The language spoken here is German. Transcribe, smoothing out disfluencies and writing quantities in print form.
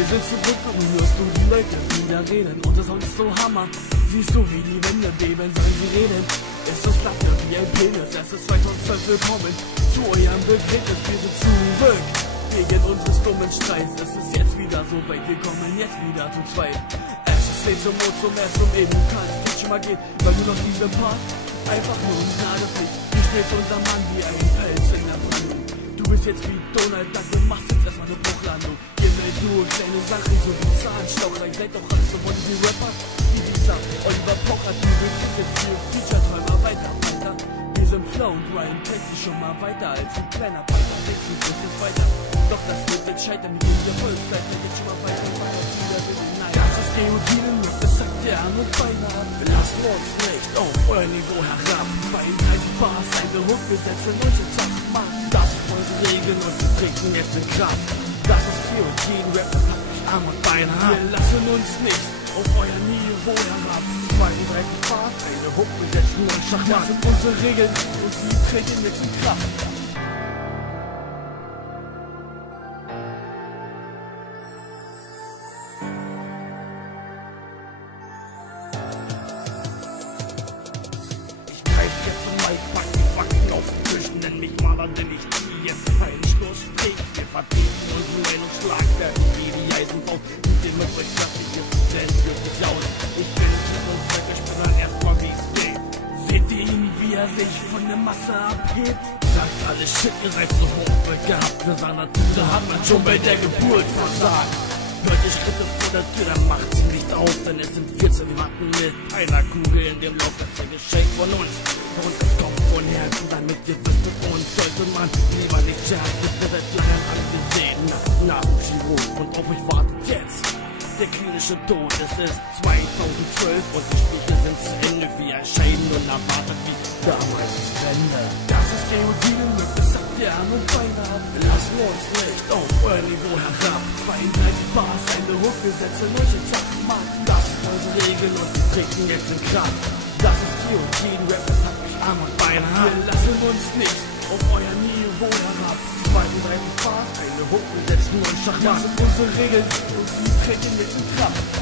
Wir sind zurück und hörst du die Leute wieder reden. Unser Sound ist so Hammer, siehst du wie die Wände beben, sollen sie reden. Ist das Platte wie ein Penis, es ist 2012, willkommen zu eurem Begräbnis. Wir sind zurück wegen unseres dummen Streits. Es ist jetzt wieder so weit, wir kommen jetzt wieder zu zweit. Es ist nicht zum Mond, zum Erst, zum Eben, du kannst nicht schon mal gehen, weil du noch diese Part einfach nur gerade Pflicht. Du spielst unser Mann wie ein Fels in der Brandung. Du bist jetzt wie Donald Duck, du machst jetzt erstmal eine Bruchlandung. Ihr seid nur kleine Sachen, so wie Zahnstocher. Ihr seid doch alles so von die Rapper, wie dieser Oliver Pocher. Du willst jetzt für Feature-Träumer weiter. Wir sind Flow und Ryan kennt sich schon mal weiter als ein kleiner Peter. Denkst du, das ist weiter? Doch das wird jetzt scheitern mit unserer Volkszeit. Der geht schon mal weiter, wieder will ich nein. Das ist Guillotine, das sagt der Arm und beinahe. Lassen uns nicht auf euer Niveau herab. 32 Bars, eine Hook, wir setzen euch jetzt ab. Das ist unsere Regeln und wir treten jetzt in Kraft. Das ist Guillotine, Rap, das hat mich Arm und Beine. Wir lassen uns nicht auf euer Niveau herab. 32 Bars, eine Hook, wir setzen euch Schachmatt. Das sind unsere Regeln und wir treten jetzt in Kraft. Pack die Fakten auf den Tisch, nenn mich Maler, denn ich ziehe jetzt einen Schlussstrich. Wir vertreten unsere Meinung schlagfertig wie die Eisenfaust. Und dem übrig lass ich jetzt selbst wirklich aus. Ich bin nicht und Zweck, ich bin dann erstmal wie es geht. Seht ihr ihn, wie er sich von der Masse abhebt? Sagt alles Shit, ihr seid so hochbegabt. Für seiner Tüte hat man schon bei der Geburt versagt. Hört ihr Schritte vor der Tür, dann macht sie nicht auf, denn es sind 14 Watten mit einer Kugel in dem Lauf. Das ist ein Geschenk von uns und es kommt von Herzen, damit ihr wisst, mit uns sollte man lieber nicht scherzen. Wir seit langem angesehen nach dem Chirurg und auf euch wartet jetzt der klinische Tod. Es ist 2012 und die Spiele sind zu Ende. Wir erscheinen und erwartet wie damals die Wende. Das ist Guillotine, das sagt der Arm und Beine ab. Wir lassen uns nicht auf euer Niveau herab. 32 Bars, eine Hook, wir setzen euch in Schachmatt. Das ist unsere Regel und wir treten jetzt in Kraft. Das ist Guillotine, Rap, das hat mich Arm und Beine ab. Wir lassen uns nicht auf euer Niveau herab. 32 Bars, eine Hook, wir setzen euch Schachmatt. Das sind unsere Regeln und wir treten jetzt in Kraft.